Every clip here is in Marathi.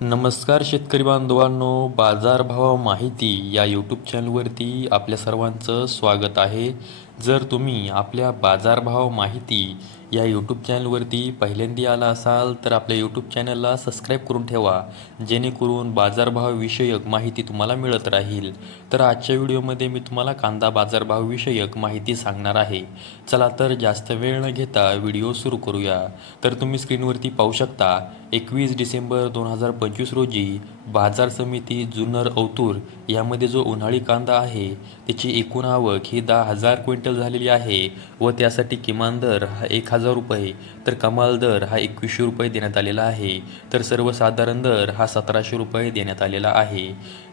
नमस्कार शेतकरी बांधवांनो बाजारभाव माहिती या यूट्यूब चॅनलवरती आपल्या सर्वांचं स्वागत आहे. जर तुम्ही आपल्या बाजारभाव माहिती या यूट्यूब चॅनलवरती पहिल्यांदा आला असाल तर आपल्या यूट्यूब चॅनलला सबस्क्राईब करून ठेवा जेणेकरून बाजारभावविषयक माहिती तुम्हाला मिळत राहील. तर आजच्या व्हिडिओमध्ये मी तुम्हाला कांदा बाजारभावविषयक माहिती सांगणार आहे. चला तर जास्त वेळ न घेता व्हिडिओ सुरू करूया. तर तुम्ही स्क्रीनवरती पाहू शकता एकवीस डिसेंबर दोन हजार पंचवीस रोजी बाजार समिती जुन्नर औतूर यामध्ये जो उन्हाळी कांदा आहे त्याची एकूण आवक ही दहा हजार क्विंटल झालेली आहे व त्यासाठी किमान दर हा एक हजार रुपये तर कमाल दर हा एकवीसशे रुपये देण्यात आलेला आहे. तर सर्वसाधारण दर हा सतराशे रुपये देण्यात आलेला आहे.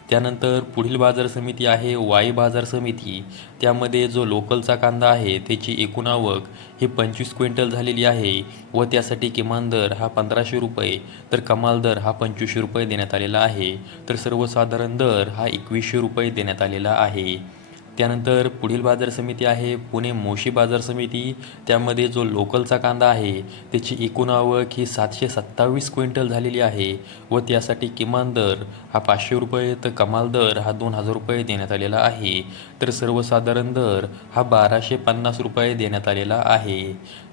त्यानंतर पुढील बाजार समिती आहे वाई बाजार समिती. त्यामध्ये जो लोकलचा कांदा आहे त्याची एकूण आवक ही पंचवीस क्विंटल झालेली आहे व त्यासाठी किमान दर हा पंधराशे रुपये तर कमाल दर हा पंचवीसशे रुपये देण्यात आलेला आहे. तर सर्वसाधारण दर हा एकवीसशे रुपये देण्यात आलेला आहे. त्यानंतर पुढील बाजार समिती आहे पुणे मोशी बाजार समिती. त्यामध्ये जो लोकलचा कांदा आहे त्याची एकूण आवक ही सातशे सत्तावीस क्विंटल झालेली आहे व त्यासाठी किमान दर हा पाचशे रुपये तर कमाल दर हा दोन हजार रुपये देण्यात आलेला आहे. तर सर्वसाधारण दर हा बाराशे पन्नास रुपये देण्यात आलेला आहे.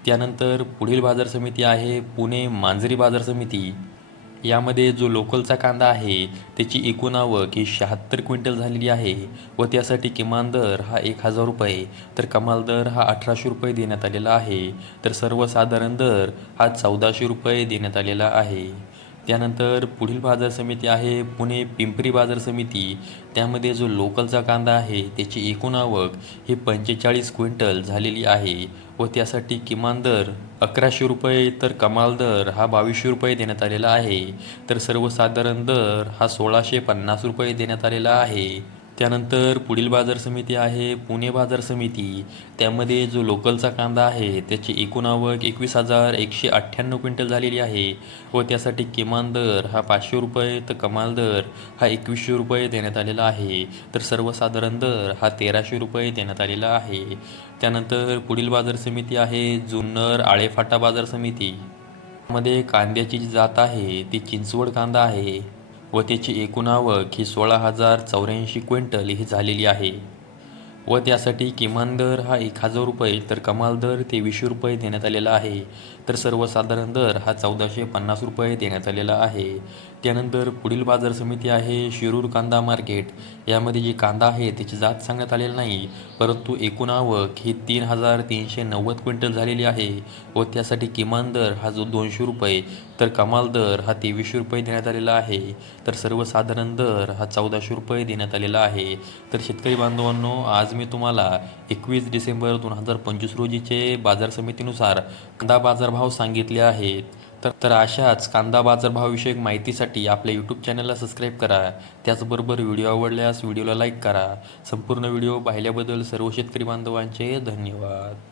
त्यानंतर पुढील बाजार समिती आहे पुणे मांजरी बाजार समिती. यामध्ये जो लोकलचा कांदा आहे त्याची एकूण आवक ही शहात्तर क्विंटल झालेली आहे व त्यासाठी किमान दर हा एक हजार रुपये. तर कमाल दर हा अठराशे रुपये देण्यात आलेला आहे. तर सर्वसाधारण दर हा चौदाशे रुपये देण्यात आलेला आहे. त्यानंतर पुढील बाजार समिती आहे पुणे पिंपरी बाजार समिती. त्यामध्ये जो लोकलचा कांदा आहे त्याची एकूण आवक ही पंचेचाळीस क्विंटल झालेली आहे व त्यासाठी किमान दर अकराशे रुपये तर कमाल दर हा बावीसशे रुपये देण्यात आलेला आहे. तर सर्वसाधारण दर हा सोळाशे पन्नास रुपये देण्यात आलेला आहे. त्यानंतर पुढील बाजार समिती आहे पुणे बाजार समिती. त्यामध्ये जो लोकलचा कांदा आहे त्याची एकूण आवक एकवीस हजार एकशे अठ्ठ्याण्णव क्विंटल झालेली आहे व त्यासाठी किमान दर हा पाचशे रुपये तर कमाल दर हा एकवीसशे रुपये देण्यात आलेला आहे. तर सर्वसाधारण दर हा तेराशे रुपये देण्यात आलेला आहे. त्यानंतर पुढील बाजार समिती आहे जुन्नर आळेफाटा बाजार समिती. मध्ये कांद्याची जी जात आहे ती चिंचवड कांदा आहे. व त्याची एकूण आवक ही सोळा हजार चौऱ्याऐंशी क्विंटल ही झालेली आहे. व त्यासाठी किमान दर हा एक हजार रुपये तर कमाल दर तेवीसशे रुपये देण्यात आलेला आहे. तर सर्वसाधारण दर हा चौदाशे पन्नास रुपये देण्यात आलेला आहे. त्यानंतर पुढील बाजार समिती आहे शिरूर कांदा मार्केट. यामध्ये जी कांदा आहे त्याची जात सांगण्यात आलेली नाही परंतु एकूण आवक ही तीन हजार तीनशे नव्वद क्विंटल झालेली आहे व त्यासाठी किमान दर हा जो दोनशे रुपये तर कमाल दर हा तेवीसशे रुपये देण्यात आलेला आहे. तर सर्वसाधारण दर हा चौदाशे रुपये देण्यात आलेला आहे. तर शेतकरी बांधवांनो आज मी तुम्हाला एकवीस डिसेंबर दोन हजार पंचवीस रोजीचे बाजार समितीनुसार कांदा बाजारभाव सांगितले आहेत. तर तर अशाच कांदा बाजारभावाविषयक माहितीसाठी आपल्या यूट्यूब चॅनलला सबस्क्राईब करा. त्याचबरोबर व्हिडिओ आवडल्यास व्हिडिओला लाईक करा. संपूर्ण व्हिडिओ पाहिल्याबद्दल सर्व शेतकरी बांधवांचे धन्यवाद.